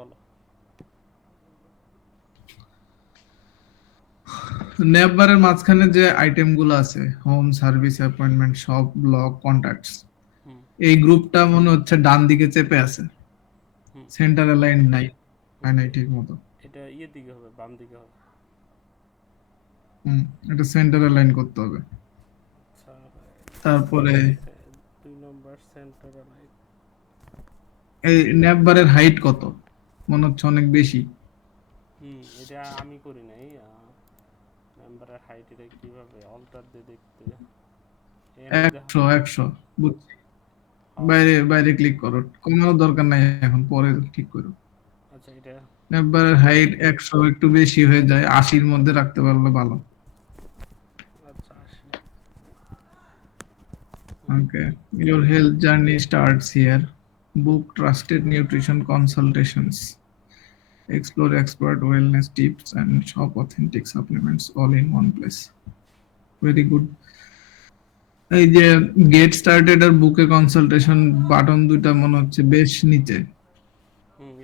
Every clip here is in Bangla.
বলো। নেটবারের মাঝখানে যে আইটেম গুলো আছে, home, service, appointment, shop, blog, contacts, হুম এই গ্রুপটা মনে হচ্ছে ডান দিকে চেপে আছে, হুম সেন্টার অ্যালাইন নাই, হুম হয় নাই ঠিক মতো। এটা ইয়ের দিকে হবে, বাম দিকে হবে। হুম, এটা সেন্টার অ্যালাইন করতে হবে। আচ্ছা, তারপরে 2 নম্বর সেন্টার লাইন। এই নেটবারের হাইট কত? মনে হচ্ছে অনেক বেশি। এটা আমি করি নাই। মেম্বারের হাইট এটা কিভাবে অল্টার দিয়ে দেখতে, এখানে যদি 100 বুঝছি। হ্যাঁ। বাইরে বাইরে ক্লিক করো, কমানোর দরকার নাই, এখন পরে ঠিক করো। আচ্ছা এটা। নেটবারের হাইট 100 একটু বেশি হয়ে যায়, 80-র মধ্যে রাখতে পারলে ভালো। আচ্ছা 80। Okay. Your health journey starts here. Book trusted nutrition consultations. Explore expert wellness tips and shop authentic supplements all in one place. Very good. এই যে গেট স্টার্টেড আর বুকে কনসালটেশন বাটন দুইটা মনে হচ্ছে বেশ নিচে,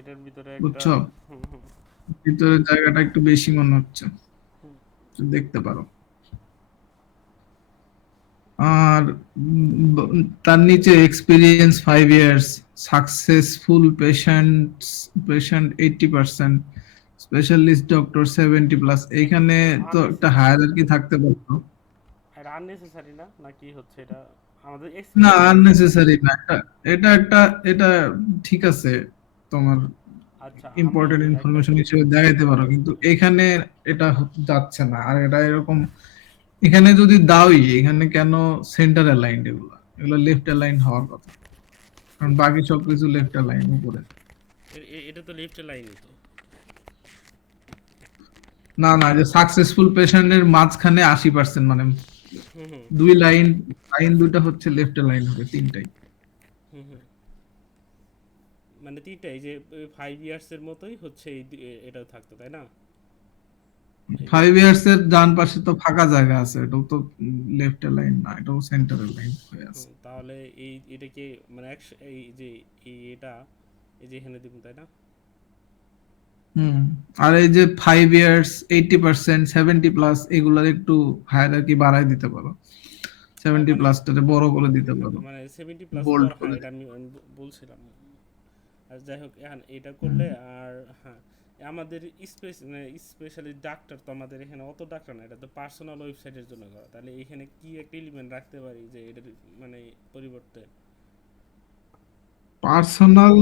এটার ভিতরে একটা। বুঝছো? হুম হুম ভিতরের জায়গাটা একটু বেশি মনে হচ্ছে, হুম দেখতে পারো। আর তার নিচে experience 5 years, successful patient 80%, specialist doctor 70+। এটা এখানে তো তো একটা আননেসেসারি। হায়ারার্কি থাকতে পারতো। এটা আননেসেসারি না, নাকি হচ্ছে এটা আমাদের না, এক্সপিরিয়েন্স অনুযায়ী? আননেসেসারি না, এটা একটা, এটা ঠিক আছে, তোমার আচ্ছা আমি ইম্পর্টেন্ট একটা। ইনফরমেশন হিসেবে দেখাইতে পারো, কিন্তু এখানে এটা যাচ্ছে না। আর এটা এরকম, এখানে যদি দাওই, এখানে কেন সেন্টার অ্যালাইন্ড? এগুলা এগুলো লেফট অ্যালাইন্ড হওয়ার কথা, কারণ বাকি সবকিছু লেফট অ্যালাইন উপরে। এটা তো লেফট লাইনই তো। না না, যে সাকসেসফুল পেশেন্টের মাঝখানে 80%, মানে হুম হুম দুই লাইন, লাইন দুইটা হচ্ছে লেফট অ্যালাইন হবে, তিনটাই। হুম হুম মানে তিনটাই যে 5 ইয়ার্স এর মতোই হচ্ছে এটাও থাকতো, তাই না? এই যে 5 ইয়ার্স এর ডান পাশে তো ফাঁকা জায়গা আছে, এটাও তো লেফট অ্যালাইন না, এটাও সেন্টার অ্যালাইন হয়ে আছে। তাহলে এটাকে মানে এই যে এটা এই যে এখানে দিব, তাই না? হুম। আর এই যে 5 ইয়ার্স, 80%, 70+, এগুলার একটু হায়ারার্কি বাড়ায় দিতে পারো, সেভেন্টি মানে প্লাসটাতে বড় করে দিতে পারো, 70+ বোল্ড বড়, হ্যাঁ করে। এটা আমি বলছিলাম। আর যাই হোক, এখন এটা হুম। করলে আর হ্যাঁ, আমাদের স্পেশালি ডাক্তার তো আমাদের এখানে অত ডাক্তার না, এটা তো পার্সোনাল ওয়েবসাইটের জন্য করা। তাহলে এখানে কি একটা এলিমেন্ট রাখতে পারি যে এটার মানে পরিবর্তে? পার্সোনাল,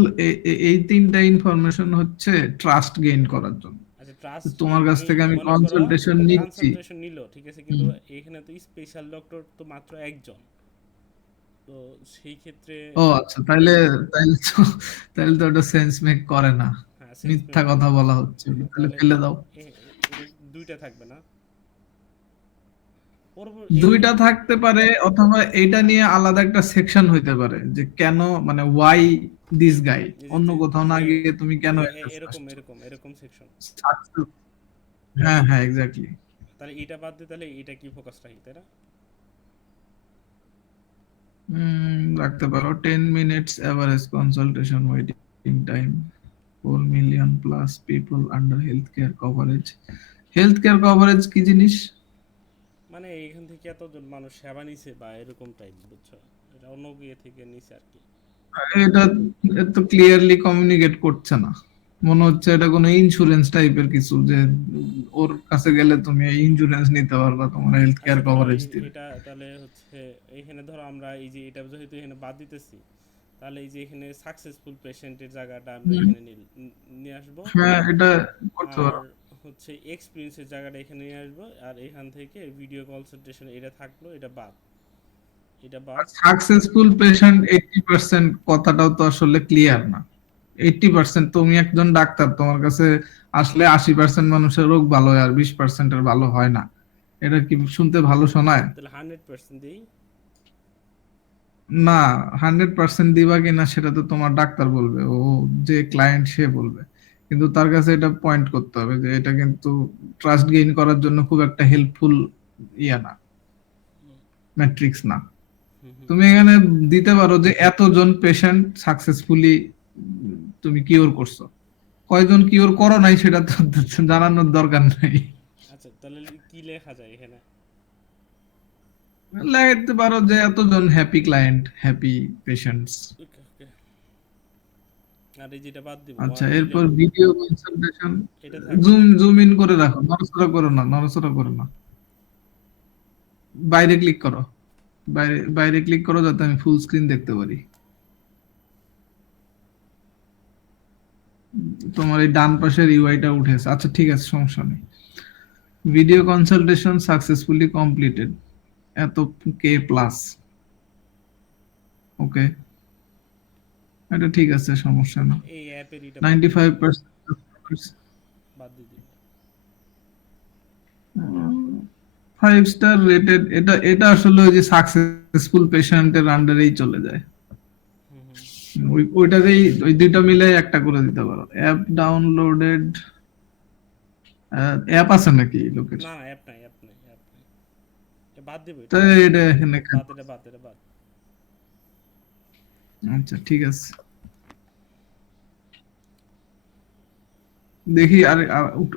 এই তিনটা ইনফরমেশন হচ্ছে ট্রাস্ট গেইন করার জন্য। আচ্ছা তো ট্রাস্ট তোমার গেইন কাছ এই থেকে আমি মনে করো কনসালটেশন নিচ্ছি। কনসালটেশন নিল, ঠিক আছে, কিন্তু হুম। এখানে তো স্পেশাল ডক্টর তো মাত্র একজন। তো সেই ক্ষেত্রে ও আচ্ছা, তাইলে তাইলে তো ওটা সেন্স মেক করে না, হ্যাঁ সেন্স মিথ্যা মেক করে কথা না। বলা হচ্ছে, হ্যাঁ তাহলে তাহলে ফেলে দাও। এটা দুইটা থাকবে না? দুইটা থাকতে পারে, অথবা এটা নিয়ে আলাদা একটা সেকশন হইতে পারে, যে কেন, মানে ওয়াই দিস গাই, এই অন্য যে কোথাও না গিয়ে তুমি কেন এটা এরকম আসছো। এরকম এরকম সেকশন। হ্যাঁ হ্যাঁ, এক্স্যাক্টলি। তাহলে এটা বাদ দিয়ে তাহলে এটা কি ফোকাস রাখি, তাই না? রাখতে পারো 10 minutes average consultation waiting time, 4 million+ people under healthcare coverage। Health care coverage কি জিনিস? মানে এখান থেকে এতজন মানুষ সেবা নিছে বা এরকম টাইপ, বুঝছো? এটা অন্য গিয়ে থেকে নিছে আর কি। এটা এত ক্লিয়ারলি কমিউনিকেট করছে না, মনে হচ্ছে এটা কোনো ইন্স্যুরেন্স টাইপের কিছু, যে ওর কাছে গেলে তুমি এই ইন্স্যুরেন্স নিতে পারবা, তোমার হেলথ কেয়ার আচ্ছা ধরো কভারেজ দিবে। এটা তাহলে হচ্ছে এখানে ধরো আমরা এই যে এটা যেহেতু এখানে বাদ দিতেছি, তাহলে এই যে এখানে সাকসেসফুল পেশেন্টের জায়গাটা আমরা হুম। এখানে নিয়ে আসবো। হ্যাঁ, এটা করতে আর পারো। হচ্ছে এক্সপিরিয়েন্সের জায়গাটা এখানে নিয়ে আসবো, আর এখান থেকে ভিডিও কনসালটেশন এটা থাকলো, এটা বাদ, এটা বাদ। সাকসেসফুল পেশেন্ট 80% কথাটাও তো আসলে ক্লিয়ার না। 80%, তুমি একজন ডাক্তার, তোমার কাছে আসলে 80% মানুষের রোগ ভালো হয়, আর 20%-এর ভালো হয় না। এটা কি শুনতে ভালো শোনায়? তাহলে 100% দিই। না, 100% দিবা কিনা সেটা তো তোমার ডাক্তার বলবে, ও যে ক্লায়েন্ট সে বলবে। কিন্তু তার কাছে এটা পয়েন্ট করতে হবে যে এটা কিন্তু ট্রাস্ট গেইন করার জন্য খুব একটা হেল্পফুল ইয়া না, ম্যাট্রিক্স না। হুম হুম তুমি এখানে দিতে পারো যে এতজন পেশেন্ট সাকসেসফুলি তুমি কিওর করছো, কয়জন কিওর করো নাই সেটা তো জানানোর দরকার নাই। আচ্ছা তাহলে কি লেখা যায় এখানে? লাগাইতে পারো যে এতজন হ্যাপি ক্লায়েন্ট, হ্যাপি পেশেন্টস। ওকে ওকে। আর এই যেটা বাদ দিব আচ্ছা, 1 মিলিয়ন, এরপর ভিডিও কনসালটেশন। এটা থাকবে। জুম ইন করে রাখো, নড়াচড়া করো না, নড়াচড়া করো না। বাইরে ক্লিক করো, বাইরে বাইরে ক্লিক করো যাতে আমি ফুল স্ক্রিন দেখতে পারি। তোমার এই ডান পাশের ইউআইটা উঠেছে। আচ্ছা ঠিক আছে, সমস্যা নেই। ভিডিও কনসালটেশন সাকসেসফুলি কমপ্লিটেড, এত কে প্লাস। ওকে, এটা ঠিক আছে, সমস্যা না। এই অ্যাপের এটা বাদ দিয়ে দিব, 95%। বাদ দিয়ে দিব। 5 স্টার রেটেড, এটা এটা আসলে ওই যে সাকসেসফুল পেশেন্টের আন্ডারেই চলে যায়। হুম হুম। ওইটাতেই ওই দুইটা মিলে একটা করে দিতে পারো। অ্যাপ ডাউনলোডেড, অ্যাপ আছে নাকি লোকের? না না, অ্যাপ নাই, অ্যাপ নাই, অ্যাপ নাই। বাদ দিব, এটা তাই বাদ দিব। এটা এখানে বাদ, এটা বাদ, এটা বাদ। আচ্ছা ঠিক আছে, দেখি আর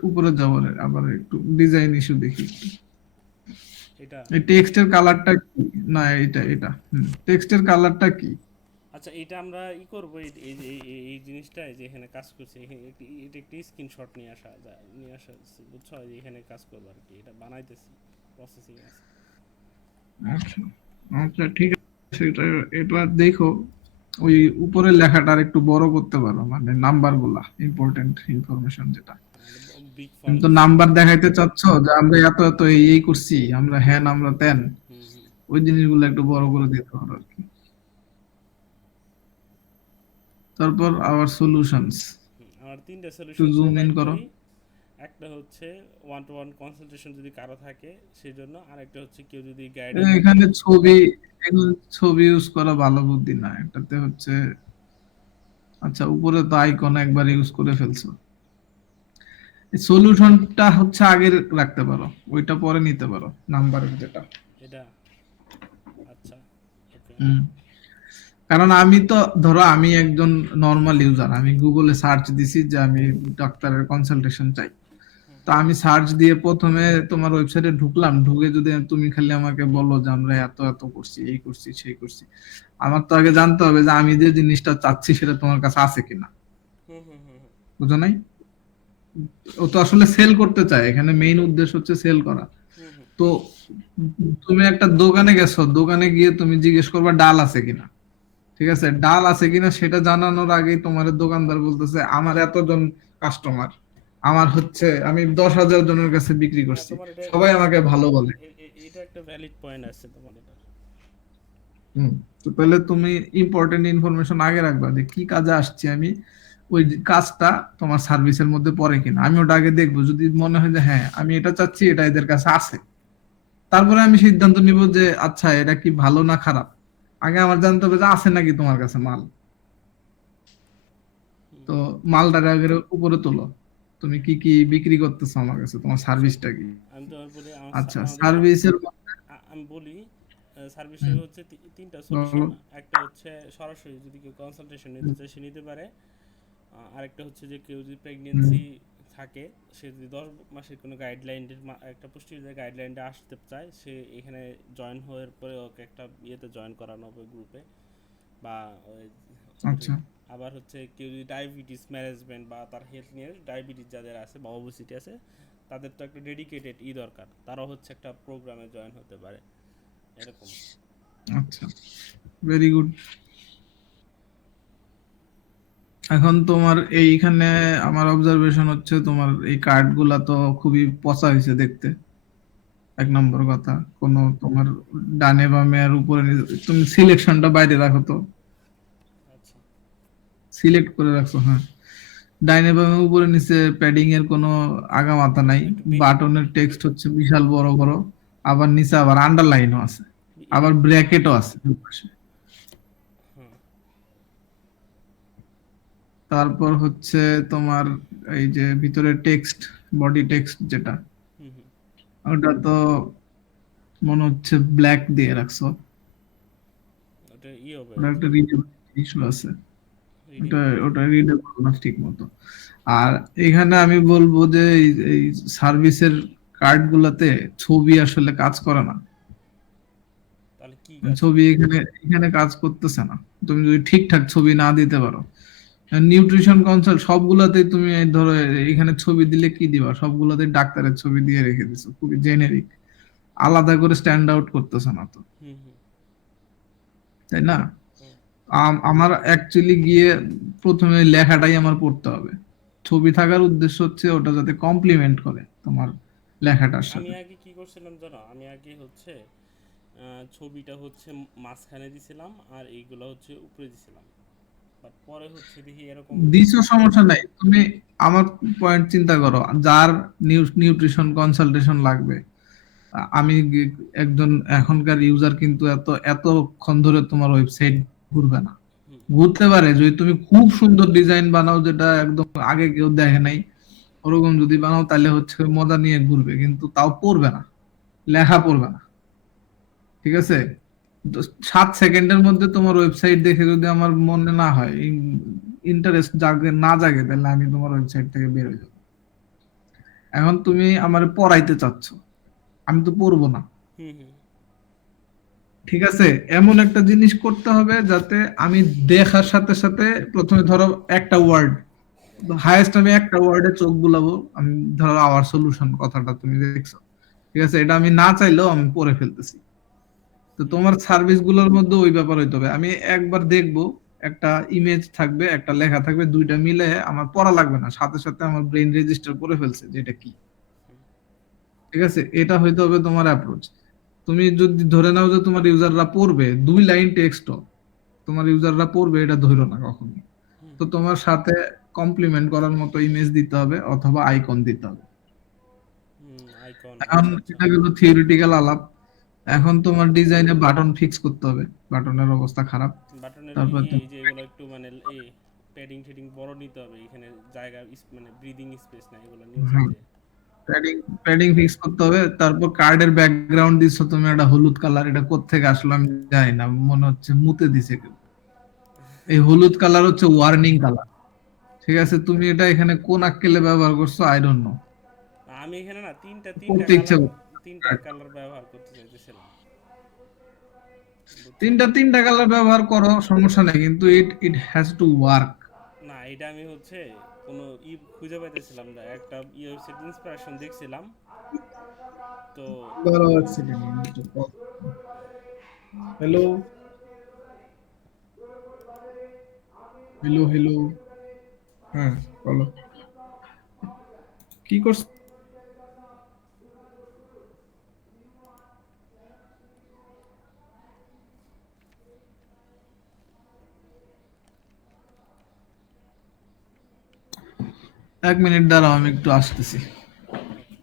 উপরে যাবো আবার একটু ডিজাইন ইস্যু দেখি। এটা এই টেক্সটের কালারটা কি? না এটা এটা টেক্সটের কালারটা কি? আচ্ছা, এটা আমরা করবো এই জিনিসটা যে এখানে কাজ করছে, এটা একটি স্ক্রিনশট নিয়ে আসা যায়, নিয়ে আসা যাচ্ছে, বুঝছো? যে এখানে কাজ করবো আর কি, এটা বানাইতেছি, প্রসেসিং আছে। আচ্ছা আচ্ছা ঠিক আছে, এটা এটা দেখো। ওই উপরের লেখাটা আর একটু বড় করতে পারো, মানে নাম্বার গুলা, ইম্পর্টেন্ট ইনফরমেশন যেটা। বিগ তুমি ফন্ট তো দিছি। নাম্বার দেখাইতে চাচ্ছ যে আমরা এত এত এই করছি, আমরা হ্যান আমরা তেন, হুম হুম ওই জিনিসগুলো একটু বড় করে দিতে পারো আর কি। তারপর আওয়ার সলিউশনস, আমার 3টা একটু সলিউশন জুম ইন প্রোভাইড করো। করি। একটা হচ্ছে 1-to-1 কনসালটেশন যদি কারো থাকে সেজন্য, আর একটা হচ্ছে কেউ যদি গাইডেন্স এখানে এখানে ছবি ইউজ করা ভালো বুদ্ধি না, এটাতে হচ্ছে। আচ্ছা, উপরে তো আইকন একবার ইউজ করে ফেলছো। সলিউশনটা হচ্ছে আগে রাখতে পারো, ওইটা পরে নিতে পারো, নাম্বারের যেটা। এটা। আচ্ছা ওকে। হুম। কারণ আমি তো, ধরো আমি একজন নর্মাল ইউজার, আমি গুগলে সার্চ দিছি যে আমি ডাক্তারের কনসালটেশন চাই। তো আমি সার্চ দিয়ে প্রথমে তোমার ওয়েবসাইটে ঢুকলাম, ঢুকে যদি তুমি খালি আমাকে বলো যে আমরা এত এত করছি, এই করছি সেই করছি, আমার তো আগে জানতে হবে যে আমি যে জিনিসটা চাচ্ছি সেটা তোমার কাছে আছে কিনা। হুম হুম হুম হুম বুঝো নাই? ও তো আসলে সেল করতে চায়, এখানে মেইন উদ্দেশ্য হচ্ছে সেল করা। হুম হুম। তো তুমি একটা দোকানে গেছো, দোকানে গিয়ে তুমি জিজ্ঞেস করবা ডাল আছে কিনা। ঠিক আছে, ডাল আছে কিনা সেটা জানানোর আগেই তোমার দোকানদার বলতেছে আমার এতজন কাস্টমার, আমার হচ্ছে আমি 10,000 জনের কাছে বিক্রি হ্যাঁ, করছি, তোমার এটা সবাই আমাকে ভালো বলে। এটা একটা ভ্যালিড পয়েন্ট আছে তোমার এটা। হুম। তো তাহলে তুমি ইম্পর্টেন্ট ইনফরমেশন আগে রাখবা যে কি কাজে আসছি আমি, ওই কাজটা তোমার সার্ভিসের মধ্যে পড়ে কিনা, আমি ওটা আগে দেখবো। যদি মনে হয় যে হ্যাঁ আমি এটা চাচ্ছি, এটা এদের কাছে আছে, তারপরে আমি সিদ্ধান্ত নিব যে আচ্ছা এটা কি ভালো না খারাপ। আগে আমার জানতে হবে যে আছে নাকি তোমার কাছে মাল। তো মালটাকে আগে উপরে তোলো, তুমি কি কি বিক্রি করতেছো আমার কাছে, তোমার আচ্ছা, সার্ভিসটা কি। আমি তোমার বলি আচ্ছা, আমাদের সার্ভিসের। আমি বলি সার্ভিসের হুম, হচ্ছে 3টা সলিউশন। বলো। একটা হচ্ছে সরাসরি যদি কেউ কনসালটেশন নিতে চায় সে নিতে পারে। আরেকটা হচ্ছে যে কেউ যদি হুম, প্রেগনেন্সি থাকে, সে যদি 10 মাসের কোনো গাইডলাইনের একটা পুষ্টির গাইডলাইনটা আসতে চায়, সে এখানে জয়েন হওয়ার পরে ওকে একটা ইয়েতে জয়েন করানো হবে, গ্রুপে বা আচ্ছা আবার হচ্ছে কেউ যদি ডায়াবেটিস ম্যানেজমেন্ট বা তার হেলথ নিয়ে, ডায়াবেটিস যাদের আছে বা ওবেসিটি আছে, তাদের তো একটা ডেডিকেটেড দরকার, তারাও হচ্ছে একটা প্রোগ্রামে জয়েন হতে পারে, এরকম। আচ্ছা, ভেরি গুড। এখন তোমার এইখানে আমার অবজারভেশন হচ্ছে তোমার এই কার্ড গুলা তো খুবই পচা হয়েছে দেখতে। এক নম্বর কথা, কোনো তোমার ডানে বামে আর উপরে তুমি সিলেকশনটা বাইরে রাখো তো, আচ্ছা, সিলেক্ট করে রাখছো, হ্যাঁ। ডাইনে বামে উপরে নিচে প্যাডিং এর কোনো আগা মাথা নাই। একটু বেশি। বাটনের টেক্সট হচ্ছে বিশাল বড় বড়, আবার নিচে আবার আন্ডারলাইনও আছে, এটা। আবার ব্র্যাকেটও আছে দুই পাশে। হ্যাঁ। তারপর হচ্ছে তোমার এই যে ভিতরে টেক্সট, বডি টেক্সট যেটা, হুম হুম। ওটা তো মনে হচ্ছে ব্ল্যাক দিয়ে রাখছো। ওটা হবে ওটা আর কি। একটা রিজেক্ট ইস্যু আছে। রিডিং ওটা করতে ওটা রিড করো না ঠিক মতো। আর এখানে আমি বলবো যে এই সার্ভিসের কার্ড গুলাতে ছবি আসলে কাজ করে না। তাহলে কি কাজ ছবি করে? এখানে এখানে কাজ করতেছে না। তুমি যদি ঠিকঠাক ছবি না দিতে পারো, নিউট্রিশন কনসাল্ট সবগুলাতেই তুমি এই ধরো এখানে ছবি দিলে কি দিবা, সবগুলাতে ডাক্তারের ছবি দিয়ে রেখে দিছো, খুবই জেনেরিক, আলাদা করে স্ট্যান্ড আউট করতেছে না তো, হুম হুম তাই না? হুম আমার অ্যাকচুয়ালি গিয়ে প্রথমে লেখাটাই আমার পড়তে হবে। ছবি থাকার উদ্দেশ্য হচ্ছে ওটা যাতে কমপ্লিমেন্ট করে তোমার লেখাটার আমি সাথে। আগে কি করছিলাম জানো, আমি আগে হচ্ছে ছবিটা হচ্ছে মাঝখানে দিছিলাম আর এইগুলো হচ্ছে উপরে দিছিলাম, বাট পরে হচ্ছে দেখি এরকম দিছো সমস্যা নাই, তুমি আমার পয়েন্ট চিন্তা করো, যার নিউট্রিশন কনসালটেশন লাগবে, একজন এখনকার ইউজার কিন্তু এতক্ষণ ধরে তোমার ওয়েবসাইট ঘুরবে না। হুম ঘুরতে পারে যদি তুমি খুব সুন্দর ডিজাইন বানাও যেটা একদম আগে কেউ দেখে নাই, ওরকম যদি বানাও তাহলে হচ্ছে মজা নিয়ে ঘুরবে, কিন্তু তাও পড়বে না, লেখা পড়বে না। ঠিক আছে? তো 7 সেকেন্ডের মধ্যে তোমার ওয়েবসাইট দেখে যদি আমার মনে না হয়, ইন্টারেস্ট জাগে তাহলে আমি তোমার ওয়েবসাইট থেকে বের হয়ে যাবো। এখন তুমি আমার পড়াইতে চাচ্ছ, আমি তো পড়বো না। হুম হুম ঠিক আছে, এমন একটা জিনিস করতে হবে যাতে আমি দেখার সাথে সাথে প্রথমে ধরো একটা ওয়ার্ড, হাইয়েস্ট আমি একটা ওয়ার্ডে চোখ বুলাবো, আমি ধরো আওয়ার সলিউশন কথাটা তুমি দেখছো, ঠিক আছে, এটা আমি না চাইলেও আমি পড়ে ফেলতেছি। তো হুম তোমার সার্ভিস গুলোর মধ্যে ওই ব্যাপার হইতে হবে, আমি একবার দেখবো, একটা ইমেজ থাকবে একটা লেখা থাকবে, দুইটা মিলে আমার পড়া লাগবে না, সাথে সাথে আমার ব্রেন রেজিস্টার করে ফেলছে যে এটা কি। হুম ঠিক আছে, এটা হইতে হবে তোমার অ্যাপ্রোচ। তুমি যদি ধরে নাও যে তোমার ইউজাররা পড়বে 2 লাইন টেক্সট, তোমার ইউজাররা পড়বে এটা ধরো না কখনো। হুম তো তোমার সাথে কমপ্লিমেন্ট করার মতো ইমেজ দিতে হবে অথবা আইকন দিতে হবে। হুম আইকন, এখন আচ্ছা আচ্ছা। এটা গেল থিওরিটিক্যাল আলাপ। এখন তোমার ডিজাইনে বাটন ফিক্স করতে হবে, বাটনের অবস্থা খারাপ। বাটনের তারপর এই যে এগুলো একটু মানে এই প্যাডিং ঠেডিং বড় নিতে হবে, এখানে জায়গা মানে ব্রিদিং স্পেস না এগুলো নিচে যে। প্যাডিং প্যাডিং ফিক্স করতে হবে। তারপর কার্ডের ব্যাকগ্রাউন্ড দিচ্ছ তুমি একটা হলুদ কালার, এটা কোত্থেকে আসলো আমি জানি না, মনে হচ্ছে মুতে দিছে কেউ। এই হলুদ কালার হচ্ছে ওয়ার্নিং কালার। ঠিক আছে, তুমি এটা এখানে কোন আক্কেলে ব্যবহার করছো আই ডোন্ট নো, আমি এখানে না তিনটা তিনটা করতে ইচ্ছা কালার, তিনটা করছে। কালার ব্যবহার করতে চাইতেছিলাম, বুঝছো? তিনটা কালার ব্যবহার করো, সমস্যা নেই, কিন্তু ইট ইট হ্যাজ টু ওয়ার্ক। না এটা আমি হচ্ছে কোনো খুঁজে পাইতেছিলাম না, একটা ওয়েবসাইট ইন্সপিরেশন দেখছিলাম তো। ধরো এক সেকেন্ড, হ্যালো হ্যালো হ্যালো, হ্যাঁ বলো, কি করছো? 1 মিনিট দাঁড়াও, আমি একটু আসতেছি। ওকে।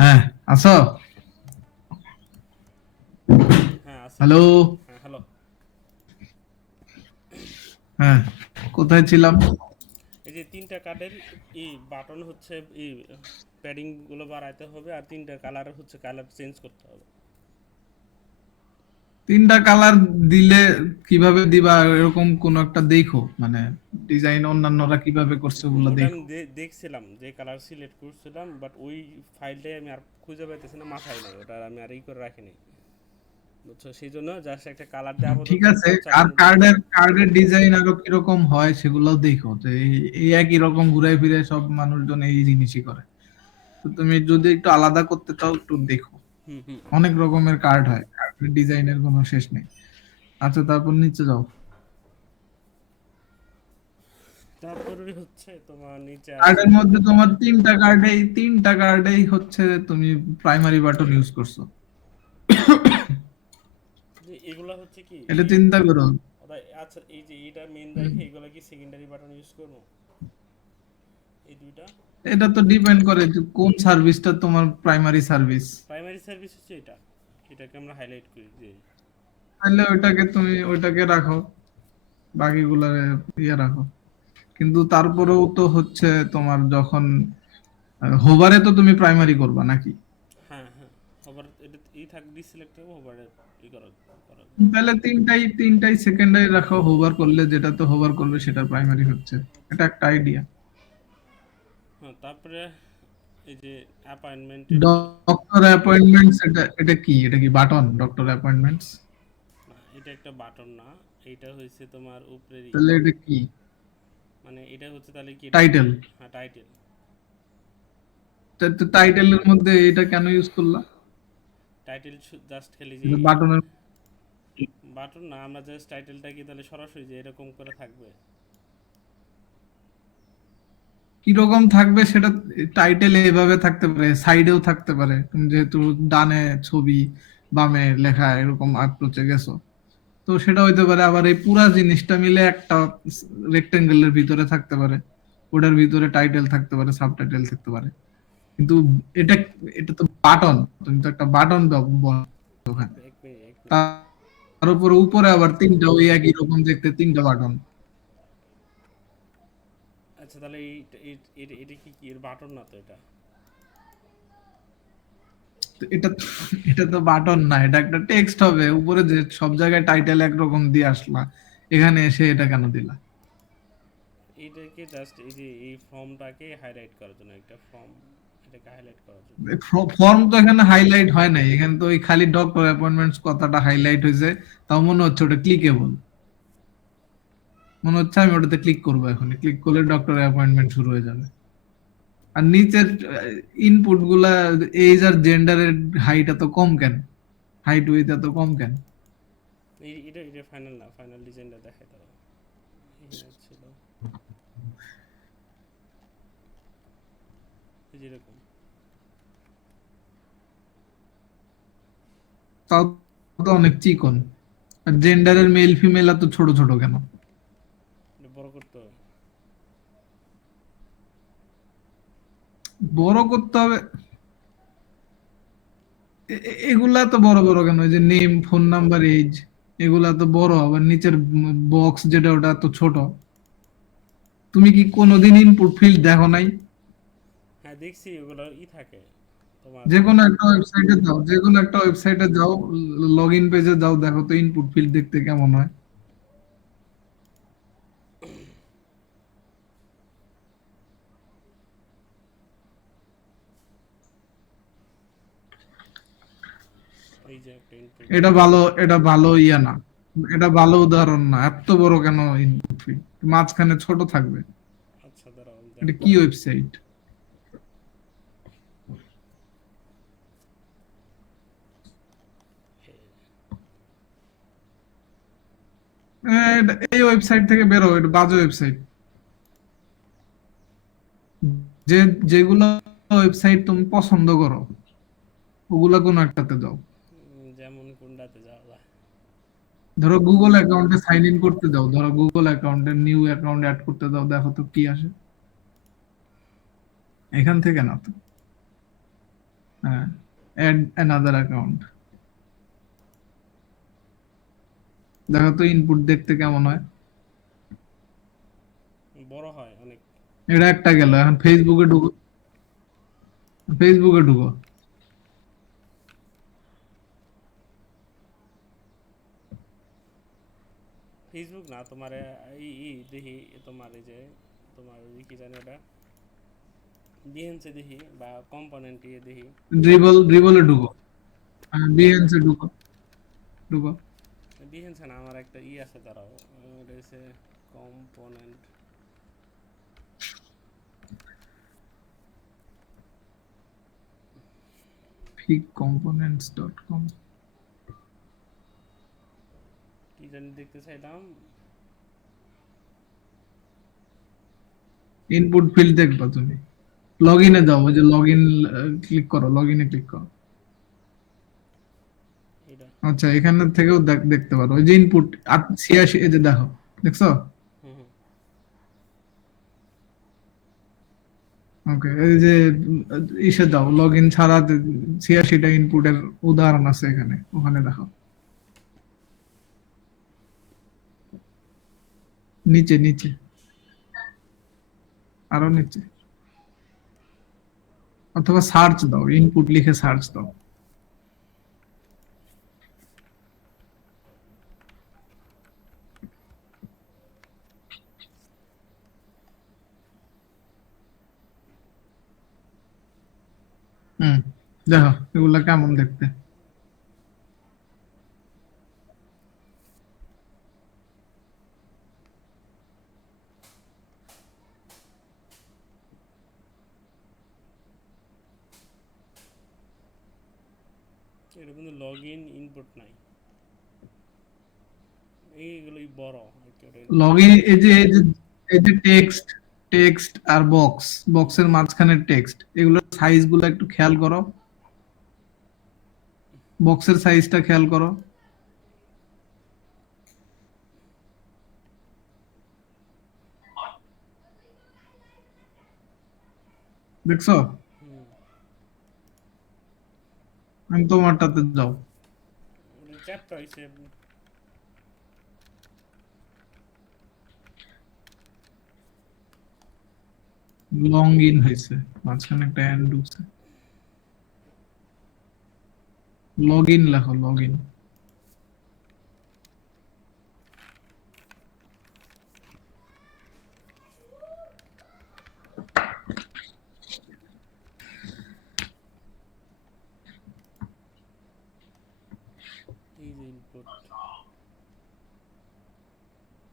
হ্যাঁ, আছো? হ্যাঁ আছি। হ্যালো। হ্যাঁ হ্যালো। হ্যাঁ, কোথায় ছিলাম? এই যে তিনটা কার্ডের বাটন হচ্ছে প্যাডিং গুলো বাড়াইতে হবে, আর তিনটা কালার হচ্ছে কালার চেঞ্জ করতে হবে। তিনটা কালার দিলে কিভাবে দিবা এরকম কোন একটা দেখো, মানে ডিজাইন অন্যান্যরা কিভাবে করছে ওগুলো ওটা আমি দেখো। দেখছিলাম যে কালার সিলেক্ট করছিলাম, বাট ওই ফাইলটাই আমি আর খুঁজে পাইতেছি না, মাথায় নাই ওটা, আমি আর করে রাখিনি, বুঝছো? সেই জন্য জাস্ট একটা কালার দিয়ে ঠিক আপাতত আছে, একটু আর চালানো দিলাম। কার্ডের ডিজাইন আরো কিরকম হয় সেগুলোও দেখো। তো এই একই রকম ঘুরে ফিরে সব মানুষজন এই জিনিসই করে। তো তুমি যদি একটু আলাদা করতে চাও একটু দেখো। হুম হুম। অনেক রকমের কার্ড হয়, কার্ডের ডিজাইনের কোনো শেষ নেই। আচ্ছা, তারপর নিচে যাও। তারপরে হচ্ছে তোমার নিচে আছে কার্ডের মধ্যে তোমার তিনটা কার্ডেই হচ্ছে তুমি প্রাইমারি বাটন ইউজ করছো। যে এগুলা হচ্ছে কি এটা চিন্তা করো। আচ্ছা এই যে এটা মেন রেখে এগুলা কি সেকেন্ডারি বাটন ইউজ করবো, এই দুইটা? এটা তো ডিপেন্ড করে যে কোন সার্ভিসটা তোমার প্রাইমারি সার্ভিস। প্রাইমারি সার্ভিস হচ্ছে এটা, এটাকে আমরা হাইলাইট করি যে তাহলে ওইটাকে রাখো, বাকিগুলা ইয়ে রাখো। কিন্তু তারপরেও তো হচ্ছে তোমার যখন হোভারে তো তুমি প্রাইমারি করবা নাকি? হ্যাঁ হ্যাঁ, হোভার এটা থাক, ডিসিলেক্ট করবো, হোভারে করা করা যায়। তাহলে তিনটাই সেকেন্ডারি রাখো, হোভার করলে যেটা তো হোভার করবে সেটা প্রাইমারি হচ্ছে। এটা আচ্ছা। একটা আইডিয়া। হ্যাঁ তারপরে এই যে অ্যাপয়েন্টমেন্টের যে, ডক্টর অ্যাপয়েন্টমেন্টস, এটা কি বাটন ডক্টর অ্যাপয়েন্টমেন্টস? না এটা একটা বাটন না, এইটা হয়েছে তোমার উপরেরই, তাহলে এটা কি? মানে এটা হচ্ছে তাহলে কি এটা? টাইটেল। হ্যাঁ টাইটেল। টাইটেলের মধ্যে এটা কেন ইউজ করলা? টাইটেল জাস্ট খালি যে এটা বাটনের বাটন না, আমরা জাস্ট টাইটেলটা কি তাহলে সরাসরি যে এরকম করে থাকবে? কিরকম থাকবে সেটা, টাইটেল এভাবে থাকতে পারে, সাইডেও থাকতে পারে। তুমি যেহেতু ডানে ছবি বামে লেখা এরকম অ্যাপ্রোচে গেছো, তো সেটা হইতে পারে। আবার এই পুরা জিনিসটা মিলে একটা রেক্টেঙ্গেলের ভিতরে থাকতে পারে, ওটার ভিতরে টাইটেল থাকতে পারে, সাবটাইটেল থাকতে পারে। কিন্তু এটা এটা তো বাটন, তুমি তো একটা বাটন ওখানে। এক মিনিট এক মিনিট। তার উপরে উপরে আবার তিনটা ওই একই রকম দেখতে তিনটা বাটন। আচ্ছা তাহলে এটা কি কি এর বাটন না তো এটা? তো এটা তো বাটন না, এটা একটা টেক্সট হবে উপরে, যে সব জায়গায় টাইটেল একরকম দিয়ে আসলা, এখানে এসে এটা কেন দিলা? এইটাকে জাস্ট এই যে এই ফর্মটাকে হাইলাইট করার জন্য একটা ফর্ম, এটাকে হাইলাইট করার জন্য। ফর্ম তো এখানে হাইলাইট হয় নাই, এখানে তো ওই খালি ডক্টর অ্যাপয়েন্টমেন্টস কথাটা হাইলাইট হয়েছে। তাও মনে হচ্ছে ওটা ক্লিকেবল। মনে হচ্ছে আমি ওটাতে ক্লিক করবো, এখন ক্লিক করলে ডক্টর অ্যাপয়েন্টমেন্ট শুরু হয়ে যাবে। আর নিচের ইনপুট গুলা, এজ আর জেন্ডারের হাইট এত কম কেন? হাইট উইথ এত কম কেন? এটা এটা ফাইনাল না, ফাইনাল ডিজাইনটা দেখাই দাও। এখানে ছিল এই যেরকম। তাও তো অনেক চিকন। আর জেন্ডারের মেল ফিমেল এত ছোট ছোট কেন? এটা বড় করতে হবে। বড় করতে হবে? এগুলা তো বড় বড় কেন? এই যে নেম, ফোন নাম্বার, এজ, এগুলা তো বড়। আবার নিচের বক্স যেটা, ওটা তো ছোট। তুমি কি কোনোদিন ইনপুট ফিল্ড দেখো নাই? হ্যাঁ দেখছি ওগুলো থাকে তোমার। যে কোনো একটা ওয়েবসাইটে যাও, যে কোনো একটা ওয়েবসাইটে যাও, লগ ইন পেজে যাও, দেখো তো ইনপুট ফিল্ড দেখতে কেমন হয়। এই যে একটা ইনপুট। এটা ভালো ইয়া না, এটা ভালো উদাহরণ না। এত বড় কেন ইনপুট ফিল্ড? মাঝখানে ছোট থাকবে। আচ্ছা দাঁড়াও আমি এটা দেখো। কি ওয়েবসাইট? এই ওয়েবসাইট থেকে বেরো, এটা বাজে ওয়েবসাইট। যে যেগুলো ওয়েবসাইট তুমি পছন্দ করো, ওগুলা কোনো একটাতে যাও। যেমন কোনটাতে যাওয়া যায়? ধরো গুগল অ্যাকাউন্টে সাইন ইন করতে দাও, ধরো গুগল অ্যাকাউন্টে নিউ অ্যাকাউন্ট অ্যাড করতে দাও, দেখো তো কি আসে। এখান থেকে না তো। হ্যাঁ, অ্যাড অ্যানাদার অ্যাকাউন্ট। দেখো তো ইনপুট দেখতে কেমন হয়। বড় হয় অনেক। এটা একটা গেল, এখন ফেসবুকে ঢুকো। ফেসবুকে ঢুকো। ফেসবুক না তোমার দেখি তোমার এই যে তোমার ওই যে কি জানি ওটা বিহেন্সে দেখি বা কম্পোনেন্ট দেখি। ড্রিবলে ঢুকো। বিহেন্সে ঢুকো। ঢুকো। বিহেন্সে না, আমার একটা আছে দাঁড়াও, ওটা হচ্ছে কম্পোনেন্ট। figcomponents.com। কি জানি দেখতে চাইলাম। ইনপুট ফিল্ড দেখবা তুমি। লগ ইনে যাও, ওই যে লগ ইন ক্লিক করো, লগ ইনে ক্লিক করো। এটা। আচ্ছা, এখানে থেকেও দেখতে পারো ওই যে ইনপুট 86, এই যে দেখো, দেখছো? হুম হুম। ওকে, এই যে ইসে দাও, লগ ইন ছাড়া 86টা ইনপুটের উদাহরণ আছে এখানে, ওখানে দেখো। নিচে নিচে, আরো নিচে। অথবা সার্চ দাও, ইনপুট লিখে সার্চ দাও। হুম, দেখো এগুলা কেমন দেখতে। এটা কিন্তু লগ ইন ইনপুট নাই, এইগুলোই বড় একেবারে। লগ ইন, এই যে টেক্সট, টেক্সট আর বক্স, বক্সের মাঝখানে টেক্সট, এগুলোর সাইজ গুলো একটু খেয়াল করো। বক্সের সাইজটা খেয়াল করো, দেখছো? হুম। আমি তোমারটাতে যাও। চ্যাপ্টার হয়েছে। লং ইন হয়েছে, মাঝখানে একটা এন্ড ঢুকছে। লগ ইন লেখো, লগ ইন। এই যে ইনপুট।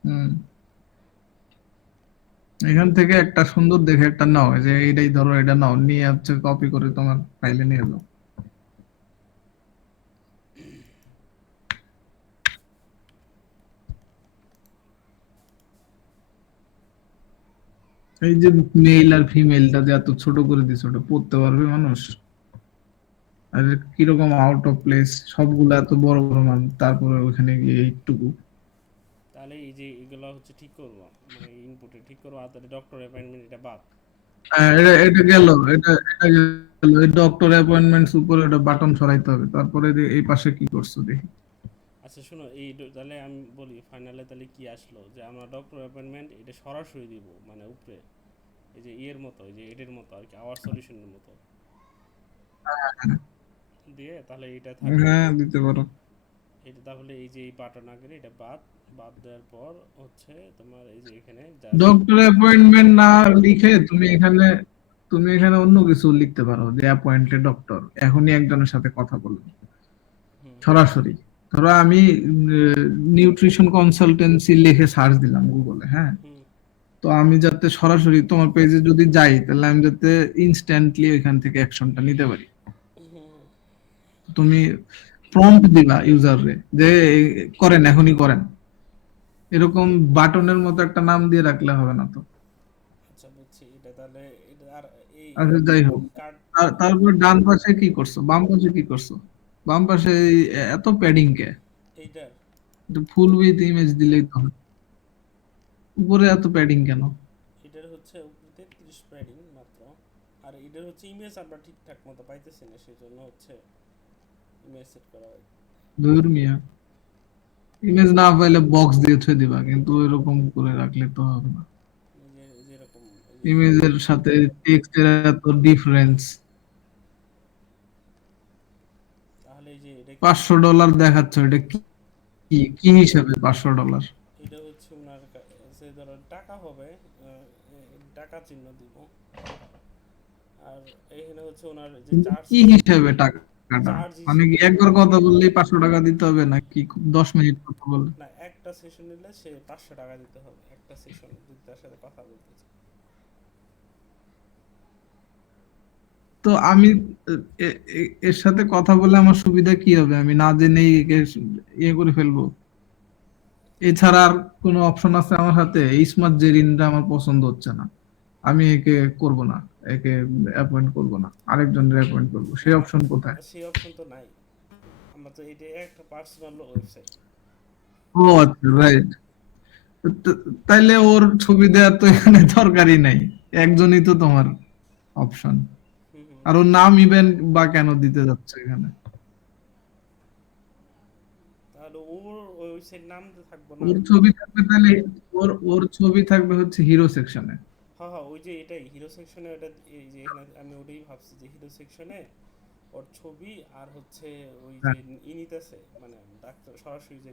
হুম, এখান থেকে একটা সুন্দর দেখে একটা নাও, এই যে এইটাই ধরো, এটা নাও, নিয়ে হচ্ছে কপি করে তোমার ফাইলে নিয়ে যাও। এই যে মেল আর ফিমেলটা যে এত ছোট করে দিছো, ওটা পড়তে পারবে মানুষ? আর কিরকম আউট অফ প্লেস, সবগুলো এত বড় বড় মান, তারপরে ওখানে গিয়ে এইটুকু। তাহলে এই যে এগুলো হচ্ছে ঠিক করবো, মানে ইনপুটে ঠিক করবো, আর তাহলে ডক্টর অ্যাপয়েন্টমেন্ট এটা বাদ। এটা এটা গেল, এটা গেল। এই ডক্টর অ্যাপয়েন্টমেন্টস উপরে ওটা বাটন সরাইতে হবে, তারপরে এই পাশে কি করছো দেখি। আচ্ছা শোনো, তাহলে আমি বলি ফাইনালে তাহলে কি আসলো, যে আমরা ডক্টর অ্যাপয়েন্টমেন্ট এটা সরাসরি দিব মানে উপরে, এই যে ইয়ের মতো, এই যে এটার মতো আর কি, আওয়ার সলিউশনের মতো দিয়ে তাহলে এটা থাকলো। হ্যাঁ, দিতে পারো। এটা তাহলে এই যে এই বাটন আগে এটা বাদ, বাদ দেওয়ার পর হচ্ছে তোমার এই যে এখানে জাস্ট। ডক্টর অ্যাপয়েন্টমেন্ট না লিখে তুমি এখানে অন্য কিছু লিখতে পারো, যে অ্যাপয়েন্টেড ডক্টর, এখনই একজনের সাথে কথা বলবে হুম সরাসরি। ধরো আমি নিউট্রিশন কনসালটেন্সি লিখে সার্চ দিলাম গুগলে, হ্যাঁ। হুম তো আমি যাতে সরাসরি তোমার পেজে যদি যাই, তাহলে আমি যাতে ইনস্ট্যান্টলি ওইখান থেকে অ্যাকশনটা নিতে পারি। হুম। তুমি প্রম্পট দিবা ইউজারে, যে করেন, এখনই করেন। এরকম বাটনের মতো একটা নাম দিয়ে রাখলে হবে না তো। আচ্ছা বুঝছি, এটা তাহলে এটা আর এই আচ্ছা, যাই হোক। কার্ড। তারপর ডান পাশে কি করছো, বাম পাশে কি করছো? বাম পাশে এত প্যাডিং কে? এইটার ফুল উইথ ইমেজ দিলেই তো হয়। উপরে এত প্যাডিং কেন? এটার হচ্ছে উপরে 33 প্যাডিং মাত্র, আর এটার হচ্ছে ইমেজ আমরা ঠিকঠাক মতো পাইতেছি না, সেই জন্য হচ্ছে ইমেজ সেট করা হয়। দূর মিয়া, ইমেজ না পাইলে বক্স দিয়ে থুয়ে দিবা, কিন্তু এরকম করে রাখলে তো হবে না। এই যে যেরকম এই যে ইমেজের সাথে টেক্সটের এত ডিফারেন্স। তাহলে এই যে এটা কি, $500 দেখাচ্ছে, এটা কি কি কি হিসাবে $500? এটা হচ্ছে ওনার কাছে ধরো টাকা হবে, টাকা চিহ্ন দিব। আর এখানে হচ্ছে ওনার যে কিন্তু চার্জ, কি হিসাবে টাকাটা? চার্জ মানে কি হিসেবে। একবার কথা বললেই $500 দিতে হবে, নাকি 10 মিনিট কথা বললে? না, একটা সেশন নিলে সে 500 টাকা দিতে হবে, একটা সেশন যদি তার সাথে কথা বলতে চায়। তো আমি এর সাথে কথা বলে আমার সুবিধা কি হবে? আমি না জেনেই একে ইয়ে করে ফেলবো? এছাড়া আর কোনো অপশন আছে আমার হাতে? এই স্মার্ট জেরিনটা আমার পছন্দ হচ্ছে না, আমি একে করব না, একে অ্যাপয়েন্ট করব না, আরেকজনের অ্যাপয়েন্ট করব, সেই না, অপশন কোথায়? সেই অপশন তো নাই। আমরা তো এটা একটা পার্সোনাল ওয়েবসাইট। ও আচ্ছা, রাইট। তাইলে ওর ছবি দেওয়ার তো এখানে দরকারই নাই, একজনই তো তোমার অপশন। হুম হুম। আর ওর নাম ইভেন বা কেন দিতে যাচ্ছে এখানে? তাহলে ওর ওয়েবসাইট নাম তো থাকবো না। ওর ছবি থাকবে তাহলে, ওর ছবি থাকবে হচ্ছে হিরো সেকশনে। হ্যাঁ হ্যাঁ, ওই যে এটাই হিরো সেকশনে, ওটা এই যে এখানে আমি ওটাই ভাবছি যে হিরো সেকশনে ওর ছবি, আর হচ্ছে ওই যে হ্যাঁ। ই নিতেছে, মানে ডাক্তার সরাসরি যে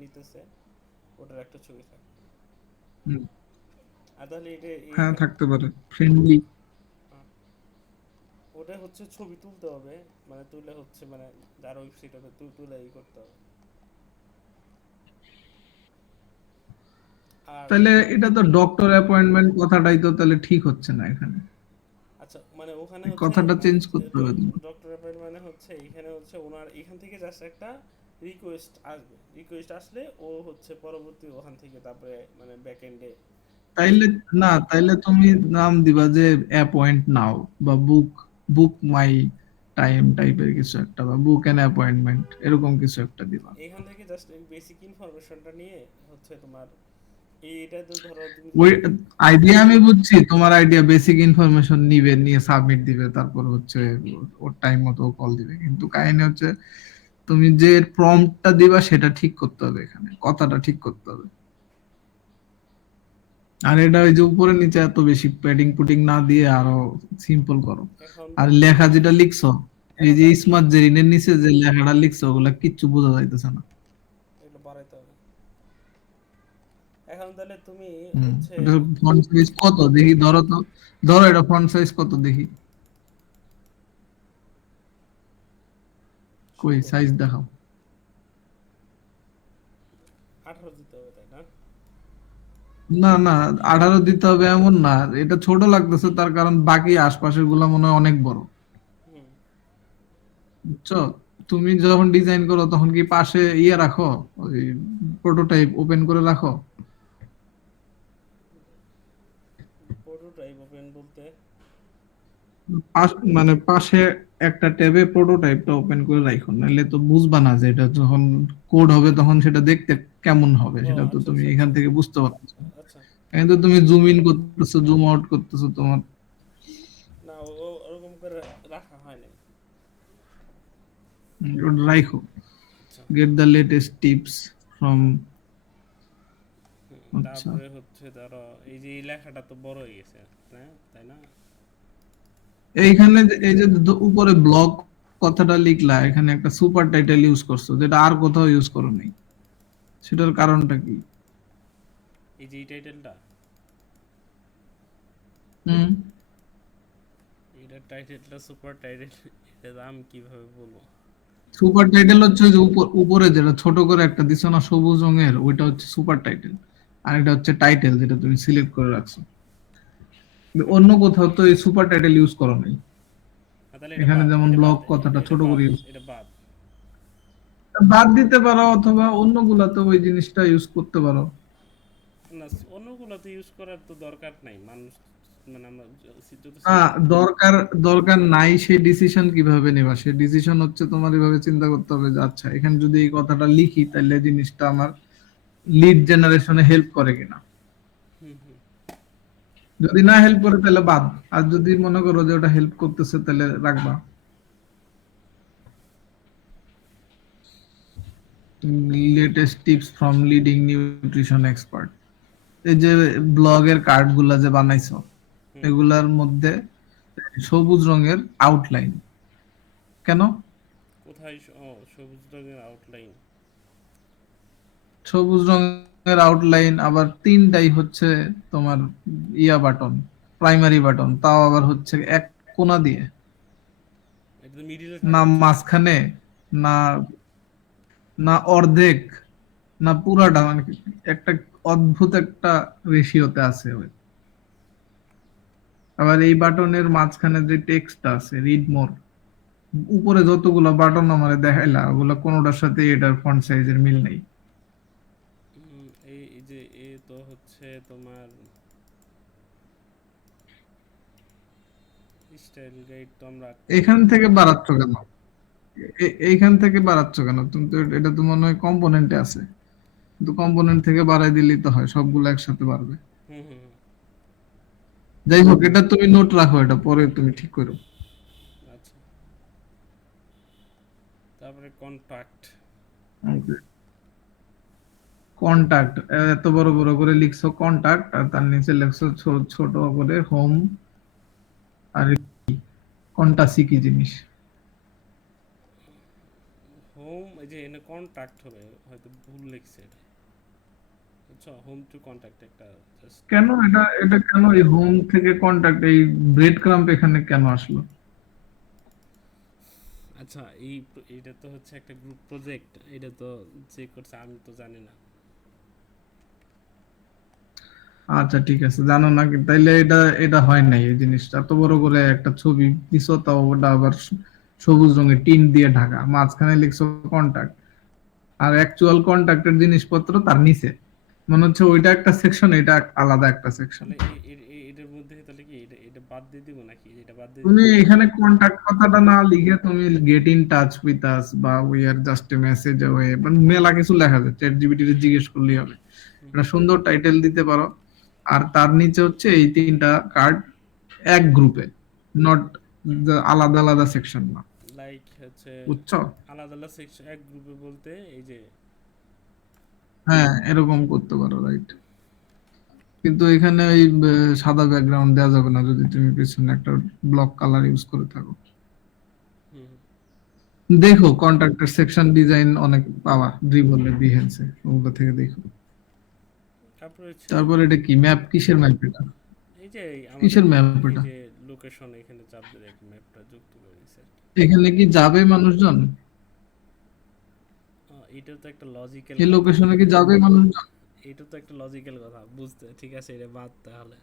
নিতেছে, ওটার একটা ছবি থাকে। হুম, আর তাহলে এটা হ্যাঁ থাকতে পারে ফ্রেন্ডলি। ওটা হচ্ছে ছবি তুলতে হবে, মানে তুলে হচ্ছে মানে যার ওয়েবসাইট হবে তুলে করতে হবে। আর তাহলে এটা তো ডক্টর অ্যাপয়েন্টমেন্ট কথাটাই তো তাহলে ঠিক হচ্ছে না এখানে। আচ্ছা, মানে ওখানে এই হচ্ছে কথাটা চেঞ্জ করতে হবে তোমার। ডক্টর অ্যাপয়েন্ট মানে হচ্ছে এখানে হচ্ছে ওনার এখান থেকে জাস্ট একটা রিকোয়েস্ট আসবে, রিকোয়েস্ট আসলে ও হচ্ছে পরবর্তী ওখান থেকে তারপরে মানে ব্যাক এন্ডে। তাইলে না, তাইলে তুমি নাম দিবা যে অ্যাপয়েন্ট নাও, বা বুক বুক মাই টাইম টাইপের কিছু একটা, বা বুক অ্যান অ্যাপয়েন্টমেন্ট, এরকম কিছু একটা দিবা। এখান থেকে জাস্ট বেসিক ইনফরমেশনটা নিয়ে হচ্ছে তোমার এইটা তো ধরো তুমি ওই যদি আইডিয়া আমি বুঝছি, তোমার আইডিয়া বেসিক ইনফরমেশন নিবে, নিয়ে সাবমিট দিবে, তারপর হচ্ছে ওর টাইম মতো কল দিবে, কিন্তু কাহিনী হচ্ছে তুমি যে প্রম্পটটা দিবা সেটা ঠিক করতে হবে, এখানে কথাটা ঠিক করতে হবে। আর এটা ওই যে উপরে নিচে এত বেশি প্যাডিং পুটিং না দিয়ে আরো সিম্পল করো। এখন আর লেখা যেটা লিখছো, এই এখন যে তাহলে স্মার্ট জেরিনের নিচে যে লেখাটা লিখছো, ওগুলা কিচ্ছু বোঝা যাইতেছে না। এগুলো বাড়াইতে হবে। এখন তাহলে তুমি হুম, হচ্ছে এটা ফন্ট সাইজ কত দেখি, ধরো তো, ধরো এটা ফন্ট সাইজ কত দেখি, কই 16, সাইজ দেখাও। 18 দিতে হবে তাই না? না না, 18 দিতে হবে এমন না, এটা ছোট লাগতেছে তার কারণ বাকি আশপাশের গুলা মনে হয় অনেক বড়, হুম। বুঝছো? তুমি যখন ডিজাইন করো তখন কি পাশে ইয়ে রাখো, ওই প্রোটোটাইপ ওপেন করে রাখো? প্রোটোটাইপ ওপেন বলতে? মানে পাশে একটা ট্যাবে প্রোটোটাইপটা ওপেন করে রাখো, নাহলে তো বুঝবা না যে এটা যখন কোড হবে তখন সেটা দেখতে কেমন হবে, ও সেটা তো আচ্ছা তুমি আচ্ছা এখান আচ্ছা থেকে বুঝতে পারছো না। আচ্ছা। এখন তো তুমি জুম ইন করতেছো, জুম আউট করতেছো, তোমার না, ওরকম করে রাখা হয় নাই। ওটা রাখো। আচ্ছা। Get the latest tips from. আচ্ছা, তারপরে হচ্ছে ধরো এই যে এই লেখাটা তো বড় হয়ে গেছে, তাই না? এইখানে এই যে উপরে ব্লগ কথাটা লিখলা, এখানে একটা সুপার টাইটেল ইউজ করছো যেটা আর কোথাও ইউজ করো নাই, সেটার কারণটা কি? এই যে এই টাইটেলটা, হুম, এটার টাইটেলটা সুপার টাইটেল, এটা আমি কিভাবে বলবো? সুপার টাইটেল হচ্ছে ওই যে উপরে যেটা ছোট করে একটা দিছো না সবুজ রঙের, ওইটা হচ্ছে সুপার টাইটেল। আর এটা হচ্ছে টাইটেল যেটা তুমি সিলেক্ট করে রাখছো। কিন্তু অন্য কোথাও তো এই সুপার টাইটেল ইউজ করো নাই। তাহলে এটা এখানে বাদ, যেমন এটা ব্লগ বাদ, কথাটা এটা ছোট বাদ, করে ইউজ, এটা বাদ। বাদ দিতে পারো, অথবা অন্যগুলাতে ওই জিনিসটা ইউজ করতে পারো। না, অন্যগুলোতে ইউজ করার তো দরকার নাই মানুষ, মানে আমরা যত না, সিম্পল। দরকার দরকার নাই, সেই ডিসিশন কিভাবে নেবা? সেই ডিসিশন হচ্ছে তোমার এভাবে চিন্তা করতে হবে যে আচ্ছা এখানে যদি এই কথাটা লিখি তাহলে জিনিসটা আমার লিড জেনারেশনে হেল্প করে কিনা। হুম হুম। যদি না হেল্প করে তাহলে বাদ, আর যদি মনে করো যে ওটা হেল্প করতেছে তাহলে রাখবা। Latest tips from leading nutrition expert, এই যে ব্লগের কার্ড গুলা যে বানাইছো, হুম। এগুলার মধ্যে সবুজ রঙের আউটলাইন কেন? কোথায় সবুজ রঙের আউটলাইন? সবুজ রঙের আউটলাইন আবার তিনটাই হচ্ছে তোমার ইয়া বাটন, প্রাইমারি বাটন, তাও আবার হচ্ছে এক কোণা দিয়ে, এটা তো মিডিলে না থাকা উচিত। মাঝখানে, না না অর্ধেক, না পুরাটা, মানে একটা অদ্ভুত একটা রেশিওতে আছে ওই। আবার এই বাটনের মাঝখানে যে টেক্সটটা আছে রিড মোর, উপরে যতগুলো বাটন আমারে দেখাইলা ওগুলো কোনোটার সাথে এটার ফন্ট সাইজের মিল নেই। এই যে এ তো হচ্ছে তোমার স্টাইল গাইড তো আমরা এখান থেকে বাড়াচ্ছ কেন? এইখান থেকে বাড়াচ্ছ কেন? তুমি তো এটা তো মনে হয় কম্পোনেন্টে আছে, কিন্তু কম্পোনেন্ট থেকে বাড়াই দিলেই তো হয়, সবগুলো একসাথে বাড়বে। হুম হুম হুম। যাই হোক, এটা তুমি নোট রাখো, এটা পরে তুমি ঠিক করো। আচ্ছা, তারপরে কন্টাক্ট। কন্টাক্ট, এত বড় বড় করে লিখছো কন্টাক্ট, আর তার নিচে লিখছো ছোট ছোট করে হোম। আর কন্টাসি কি জিনিস? হোম, এই যে এনে কন্টাক্ট হবে, হয়তো ভুল লিখছে এটা, বুঝছো? হোম টু কন্টাক্ট একটা জাস্ট। কেন এটা, এটা কেন এই হোম থেকে কন্টাক্ট, এই ব্রেড ক্রাম্প এখানে কেন আসলো? আচ্ছা, এটা তো হচ্ছে একটা গ্রুপ প্রজেক্ট, এটা তো যে করছে আমি তো জানি না। আচ্ছা ঠিক আছে, জানো না কি তাইলে, এটা এটা হয় নাই, এই জিনিসটা এত বড় করে একটা ছবি দিছো, তাও ওটা আবার সবুজ রঙের টিন দিয়ে ঢাকা, মাঝখানে লিখছো কন্টাক্ট, আর অ্যাকচুয়াল কন্টাক্টের জিনিসপত্র তার নিচে, মনে হচ্ছে ওইটা একটা সেকশন, এটা আলাদা একটা সেকশন। তাহলে এটার মধ্যে তাহলে কি এটা এটা বাদ দিয়ে দিব নাকি? এটা বাদ দিয়ে তুমি দিলে তো এখানে কন্টাক্ট কথাটা না লিখে তুমি get in touch with us বা we are just a message away, মেলা কিছু লেখা যায়, চ্যাট জিপিটি তে জিজ্ঞেস করলেই হবে। একটা সুন্দর টাইটেল দিতে পারো, আর তার নিচে হচ্ছে এই তিনটা কার্ড এক গ্রুপে, নট আলাদা আলাদা সেকশন না, লাইক হচ্ছে বুঝছো? আলাদা আলাদা সেকশন এক গ্রুপে বলতে এই যে। হ্যাঁ, এরকম করতে পারো, রাইট। কিন্তু এখানে ওই সাদা ব্যাকগ্রাউন্ড দেওয়া যাবে না যদি তুমি পিছনে একটা ব্লক কালার ইউজ করে থাকো। হুম। দেখো কন্ট্রাক্টর সেকশন ডিজাইন অনেক পাওয়া, ড্রিবলে, বিহেন্সে, ওগুলো থেকে দেখো। তারপর হচ্ছে তারপর এটা কি ম্যাপ, কিসের ম্যাপ এটা? এই যে আমাদের কিসের ম্যাপ এই এটা? যে লোকেশন, এখানে চাপ দিলে এক ম্যাপটা যুক্ত করে দিছে আর কি। এখানে কি যাবে মানুষজন? এটাও তো একটা লজিক্যাল এই কথা। লোকেশনে কি যাবে মানুষজন? এটা তো একটা লজিক্যাল কথা বুঝতে, ঠিক আছে, এটা বাদ তাহলে।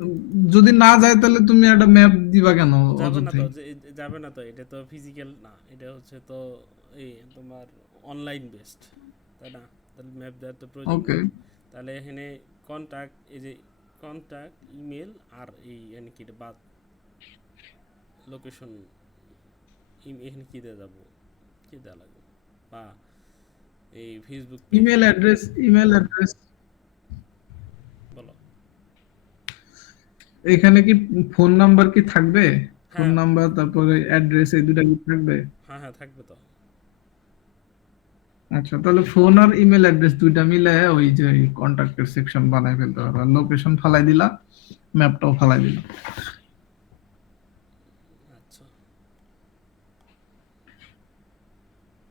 উম, যদি না যায় তাহলে তুমি একটা ম্যাপ দিবা কেন যাবে না তো, অযথাই? যাবে না তো, এটা তো ফিজিক্যাল না, এটা হচ্ছে তো এই তোমার অনলাইন বেসড, তাই না? তাহলে ম্যাপ দেওয়ার তো প্রয়োজন ওকে। নেই। তাহলে এখানে কন্টাক্ট, এই যে কন্টাক্ট ইমেল, আর এই এখানে কি এটা বাদ, লোকেশন, এখানে কি দেওয়া যাবো, কি দেওয়া লাগবে, বা এই Facebook page, email address, email address, বলো। এখানে কি ফোন নাম্বার কি থাকবে? ফোন হ্যাঁ নাম্বার তারপরে অ্যাড্রেস, এই দুটা কি থাকবে? হ্যাঁ হ্যাঁ, থাকবে তো। আচ্ছা, তাহলে ফোন আর ইমেল অ্যাড্রেস দুইটা মিলে ওই যে কন্টাক্টের সেকশন বানাই ফেলতে পারো, আর লোকেশন ফালাই দিলা, ম্যাপটাও ফালাই দিলা। আচ্ছা,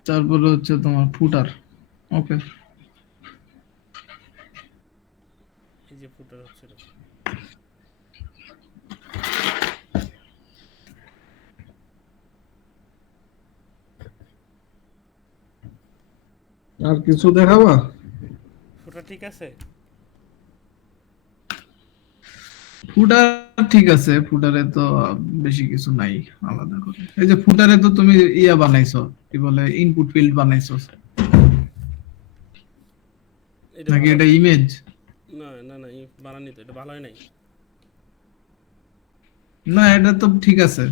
তারপরে হচ্ছে তোমার ফুটার। ওকে। এই যে ফুটার হচ্ছে এরকম। আর কিছু দেখাবা? ফুটার ঠিক আছে। ফুটার ঠিক আছে, ফুটারে তো বেশি কিছু নাই আলাদা করে। এই যে ফুটারে তো তুমি ইয়া বানাইছো, কি বলে, ইনপুট ফিল্ড বানাইছো, এটা নাকি ভালো। এটা ইমেজ? না না না, বানানি তো, এটা ভালো হয় নাই। না, এটা তো ঠিক আছে,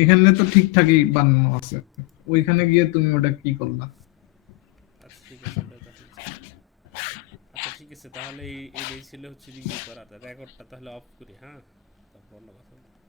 এখানে তো ঠিকঠাকই বানানো আছে, ওইখানে গিয়ে তুমি ওটা কি করলা? আচ্ছা ঠিক আছে, ওটা দেখেন। আচ্ছা ঠিক আছে। আছে, তাহলে এটাই ছিল হচ্ছে রিভিউ করার রেকর্ডটা তাহলে অফ করি, হ্যাঁ, তারপর অন্য কথা বলি।